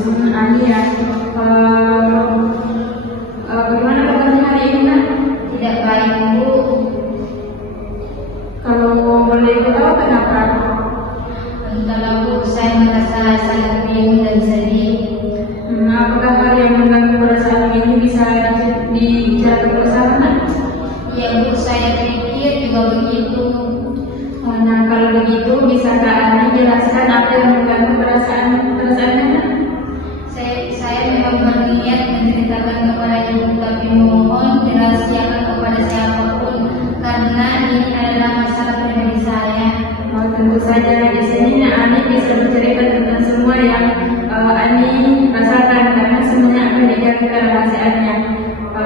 Ani ya. Bagaimana kabarnya hari ini, Nak? Tidak baik, Bu. Kalau boleh tahu kenapa? Entahlah, Bu, saya merasa sangat bingung dan sedih. Apakah hal yang mengganggu perasaan ini bisa dibicarakan bersama, Nak? Ya, Bu, saya pikir juga begitu. Nah, kalau begitu, bisakah Ani jelaskan apa yang mengganggu perasaannya? Saya memang berniat menceritakan kepada Ibu, tapi mohon dirahasiakan kepada siapapun karena ini adalah masalah pribadi saya. Tentu saja di sini Ani bisa bercerita tentang semua yang Ani rasakan karena semuanya akan dijaga kerahasiaannya.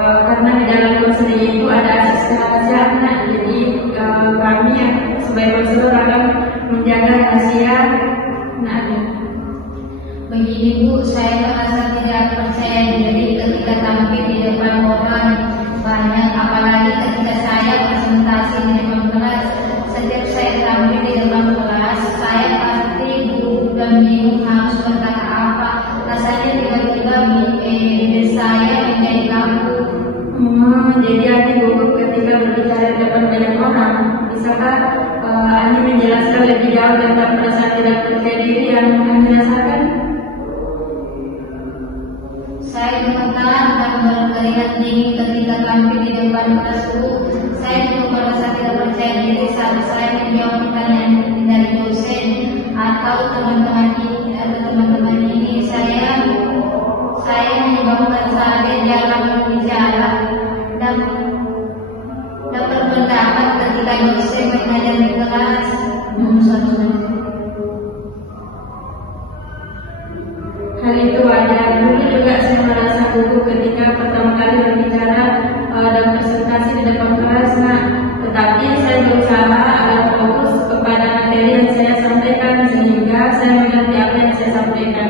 Karena di dalam konseling itu ada asas kerahasiaan, jadi kami yang sebagai konselor akan menjaga rahasia Ani. Begini, Bu, saya merasa tidak percaya diri ketika tampil di depan orang banyak, apalagi ketika saya presentasi di depan kelas. Setiap saya tampil di depan kelas, saya pasti gugup dan bingung harus berkata apa. Rasanya tiba-tiba bibir saya menjadi kaku. Jadi Ani gugup ketika berbicara di depan banyak orang. Bisakah Ani menjelaskan lebih jauh tentang perasaan tidak percaya diri yang Ani rasakan? Saya gemetar dan berkeringat dingin ketika tampil di depan kelas, Bu. Saya juga merasa tidak percaya diri saat saya menjawab pertanyaan dari dosen atau teman-teman ini. Saya menyebabkan saya dalam berbicara dan berpendapat ketika dosen mengajar di kelas. Hal itu wajar. Dulu juga saya merasa gugup ketika pertama kali berbicara dan presentasi di depan kelas. Tetapi saya berusaha agar fokus kepada materi yang saya sampaikan sehingga saya mengerti apa yang saya sampaikan.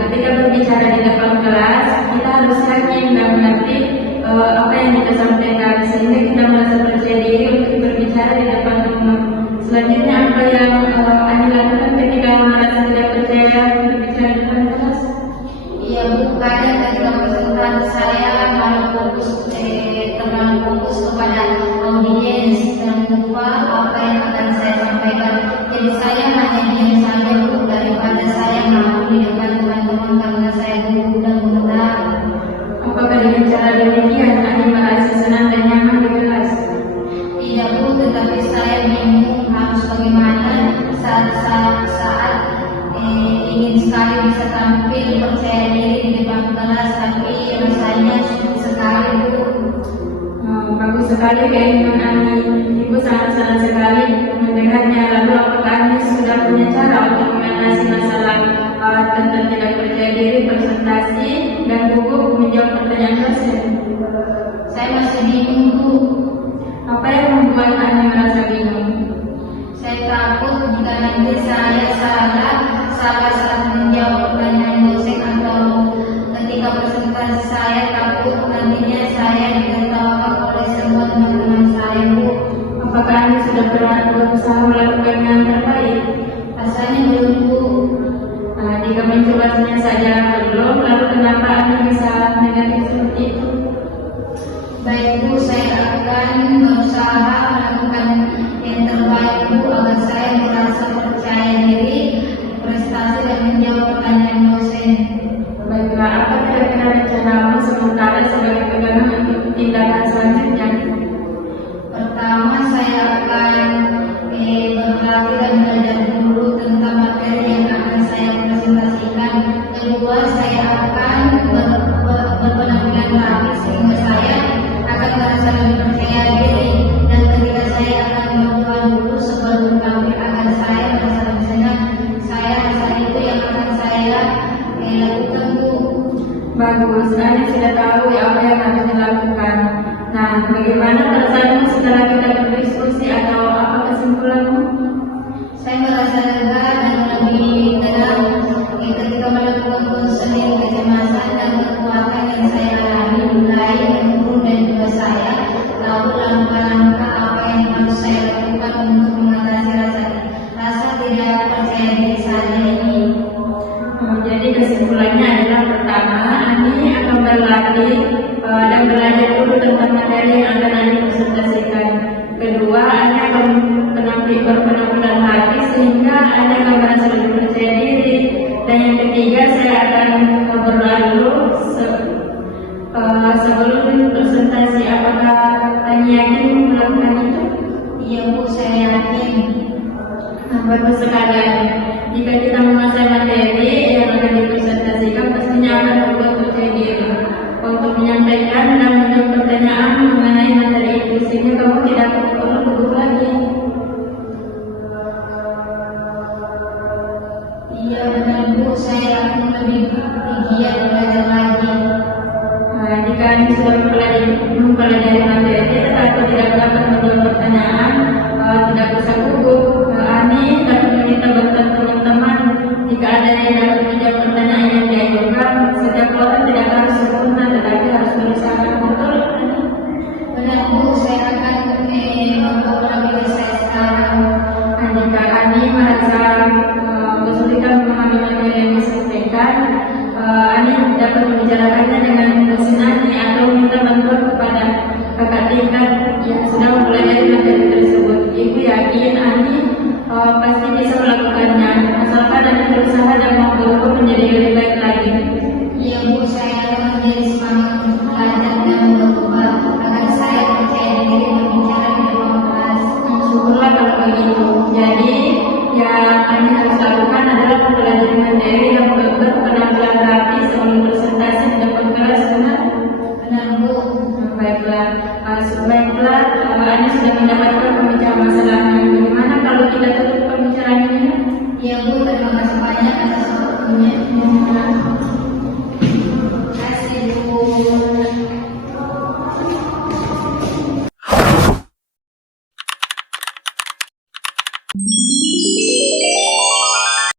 Ketika berbicara di depan kelas, kita harus yakin dan mengerti apa yang kita sampaikan sehingga kita merasa percaya diri untuk berbicara di depan umum. Selanjutnya apa yang Ani lakukan ketika merasa tidak percaya berbicara di depan kelas? Iya, Bu, kadang ketika presentasi saya terlalu fokus kepada audiens dan lupa apa yang akan saya sampaikan. Jadi saya hanya diam saja, Bu, daripada saya malu di depan teman-teman karena saya gugup dan gemetar. Apakah dengan cara demikian Ani merasa senang dan nyaman di kelas? Tidak, Bu, tetapi saya bingung harus bagaimana saat ingin sekali bisa tampil percaya diri di depan kelas, tapi rasanya sulit sekali, Bu. Bagus sekali keinginan Ani. Ibu sangat senang sekali mendengarnya. Lalu apakah Ani sudah punya cara untuk mengatasi masalah tentang tidak percaya diri, presentasi, dan gugup menjawab pertanyaan dosen? Saya masih bingung, Bu. Apa yang membuat Ani merasa bingung? Saya takut jika nanti saya salah saat menjawab pertanyaan dosen atau ketika presentasi. Saya takut nantinya saya ditertawakan oleh semua teman-teman saya, Bu. Apakah Ani sudah berusaha melakukan yang terbaik? Rasanya belum, Bu. Jika mencobanya saja belum, lalu kenapa Ani bisa negatif seperti itu? Baik, Bu, saya akan berusaha melakukan yang terbaik, Bu, agar saya merasa percaya diri, prestasi dan menjawab pertanyaan dosen. Baiklah, apa kira-kira rencanamu sementara sebagai pegangan untuk tindakan selanjutnya? Pertama, saya akan berlatih dan belajar dulu tentang materi yang akan saya presentasikan. Kedua, saya akan berpenampilan rapi sehingga saya akan merasa lebih percaya diri. Dan ketiga, saya akan berdoa dulu sebelum tampil agar saya merasa lebih senang. Saya rasa itu yang akan saya lakukan, Bu. Bagus, Ani sudah tahu apa yang harus dilakukan. Nah, bagaimana perasaanmu setelah kita berdiskusi atau apa kesimpulanmu? Saya merasa lega dan lebih tenang ketika melakukan konseling kecemasan dan kekuatan yang saya alami mulai menurun dari jiwa saya. Lalu langkah-langkah apa yang harus saya lakukan untuk mengatasi rasa tidak percaya diri saya ini. Jadi kesimpulannya berlatih dan belajar dulu tentang materi yang akan Anda presentasikan. Kedua, Anda akan berpenampilan hati sehingga Anda akan merasa lebih percaya diri. Dan yang ketiga, saya akan berdoa dulu sebelum presentasi. Apakah Tanya yakin melakukan itu? Iya Bu, saya yakin. Bagus sekali. Jika kita menguasai materi yang akan dipresentasikan, pastinya akan membuat percaya diri untuk menyampaikan dan menjawab pertanyaan mengenai materi itu, sehingga kamu tidak perlu gugup lagi. Iya benar Bu, saya akan lebih giat belajar lagi. Jika Anda sudah mempelajari materi tetapi tidak dapat menjawab pertanyaan, tidak usah gugup. Ani dapat meminta bantuan teman-teman. Jika ada yang dapat menjawab pertanyaan yang diajukan, setiap orang tidak harus sempurna, tetapi harus berusaha. Betul? Benar Bu, saya akan membawa diri saya sekarang. Jika Ani merasa kesulitan memahami materi yang disampaikan, Ani dapat membicarakannya dengan dosen Ani atau minta bantuan kepada kakak tingkat yang sedang mempelajari materi tersebut. Ibu yakin Ani pasti bisa melakukannya, asalkan Ani berusaha dan mau berubah menjadi lebih baik lagi. Iya Bu, saya akan menjadi semangat untuk belajar dan berubah agar saya percaya diri berbicara di depan kelas. Syukurlah kalau begitu. Jadi yang Ani harus lakukan adalah mempelajari materi yang berpenampilan rapi sebelum presentasi di depan kelas. Benar Bu. Baiklah, Ani sudah mendapatkan pembicaraan masalahnya. Bagaimana kalau kita tutup pembicaraan ini? Iya Bu,